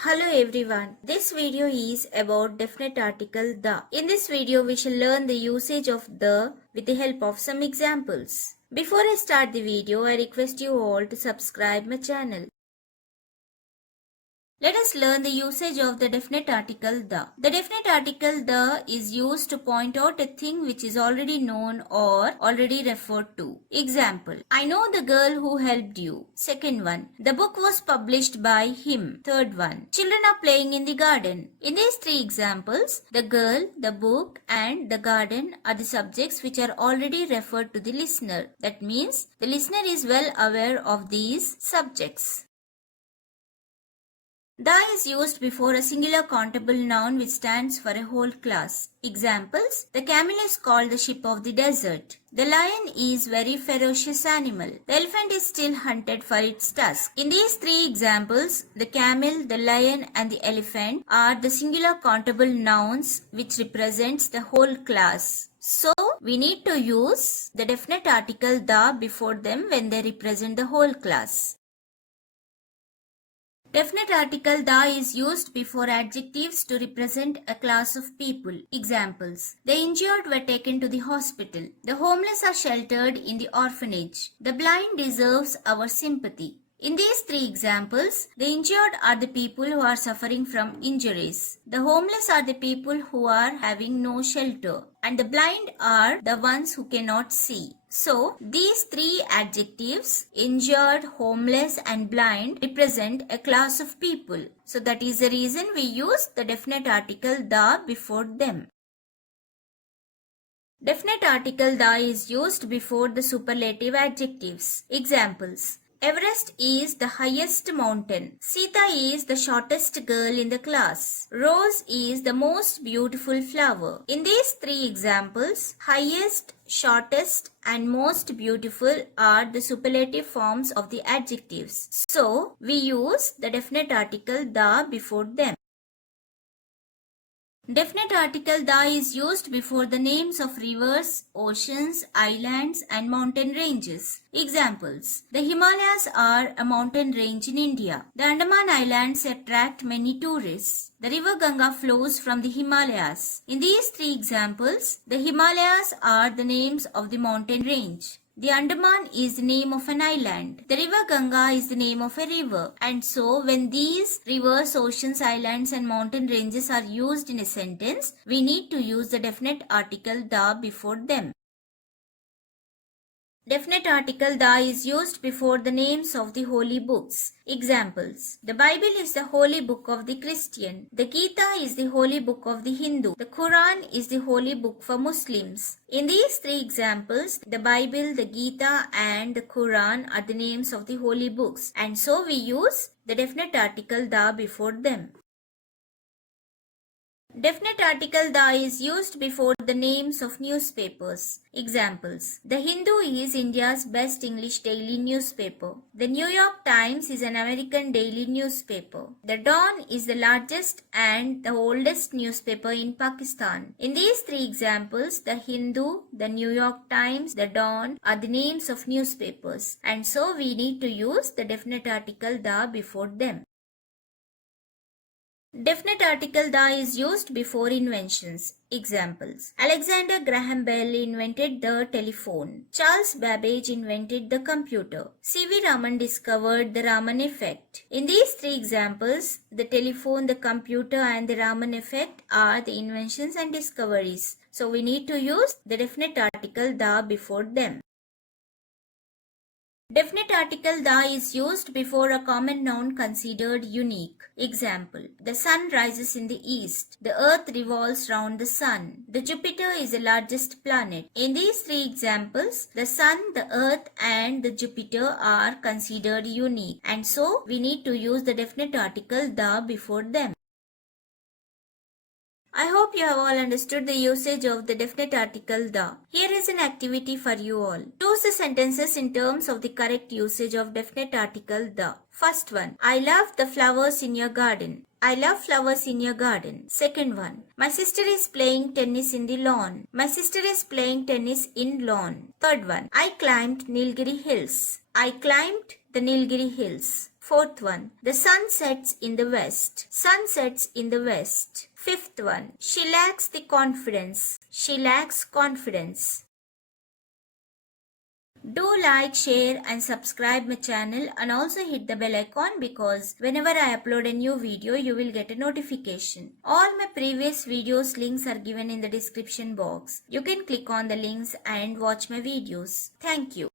Hello everyone. This video is about definite article the. In this video we shall learn the usage of the with the help of some examples. Before I start the video, I request you all to subscribe my channel. Let us learn the usage of the definite article the. The definite article the is used to point out a thing which is already known or already referred to. Example: I know the girl who helped you. Second one, the book was published by him. Third one, children are playing in the garden. In these three examples, the girl, the book and the garden are the subjects which are already referred to the listener. That means the listener is well aware of these subjects. The is used before a singular countable noun which stands for a whole class. Examples: the camel is called the ship of the desert. The lion is very ferocious animal. The elephant is still hunted for its tusk. In these three examples, the camel, the lion and the elephant are the singular countable nouns which represents the whole class. So, we need to use the definite article the before them when they represent the whole class. Definite article the is used before adjectives to represent a class of people. Examples: the injured were taken to the hospital. The homeless are sheltered in the orphanage. The blind deserves our sympathy. In these three examples, the injured are the people who are suffering from injuries. The homeless are the people who are having no shelter. And the blind are the ones who cannot see. So, these three adjectives, injured, homeless and blind, represent a class of people. So, that is the reason we use the definite article the before them. Definite article the is used before the superlative adjectives. Examples: Everest is the highest mountain. Sita is the shortest girl in the class. Rose is the most beautiful flower. In these three examples, highest, shortest and most beautiful are the superlative forms of the adjectives. So, we use the definite article the before them. Definite article the is used before the names of rivers, oceans, islands and mountain ranges. Examples: the Himalayas are a mountain range in India. The Andaman Islands attract many tourists. The river Ganga flows from the Himalayas. In these three examples, the Himalayas are the names of the mountain range. The Andaman is the name of an island. The river Ganga is the name of a river. And so, when these rivers, oceans, islands and mountain ranges are used in a sentence, we need to use the definite article the before them. Definite article the is used before the names of the holy books. Examples: the Bible is the holy book of the Christian. The Gita is the holy book of the Hindu. The Quran is the holy book for Muslims. In these three examples, the Bible, the Gita and the Quran are the names of the holy books, and so we use the definite article the before them. Definite article the is used before the names of newspapers. Examples: the Hindu is India's best English daily newspaper. The New York Times is an American daily newspaper. The Dawn is the largest and the oldest newspaper in Pakistan. In these three examples, the Hindu, the New York Times, the Dawn are the names of newspapers, and so we need to use the definite article the before them. Definite article the is used before inventions. Examples: Alexander Graham Bell invented the telephone. Charles Babbage invented the computer. C.V. Raman discovered the Raman effect. In these three examples, the telephone, the computer and the Raman effect are the inventions and discoveries. So we need to use the definite article the before them. Definite article the is used before a common noun considered unique. Example: the sun rises in the east. The earth revolves round the sun. The Jupiter is the largest planet. In these three examples, the sun, the earth and the Jupiter are considered unique, and so we need to use the definite article the before them. I hope you have all understood the usage of the definite article the. Here is an activity for you all. Choose the sentences in terms of the correct usage of definite article the. First one: I love the flowers in your garden. I love flowers in your garden. Second one: my sister is playing tennis in the lawn. My sister is playing tennis in lawn. Third one: I climbed Nilgiri Hills. I climbed the Nilgiri Hills. Fourth one, the sun sets in the west. Sun sets in the west. Fifth one, she lacks the confidence. She lacks confidence. Do like, share and subscribe my channel and also hit the bell icon because whenever I upload a new video, you will get a notification. All my previous videos links are given in the description box. You can click on the links and watch my videos. Thank you.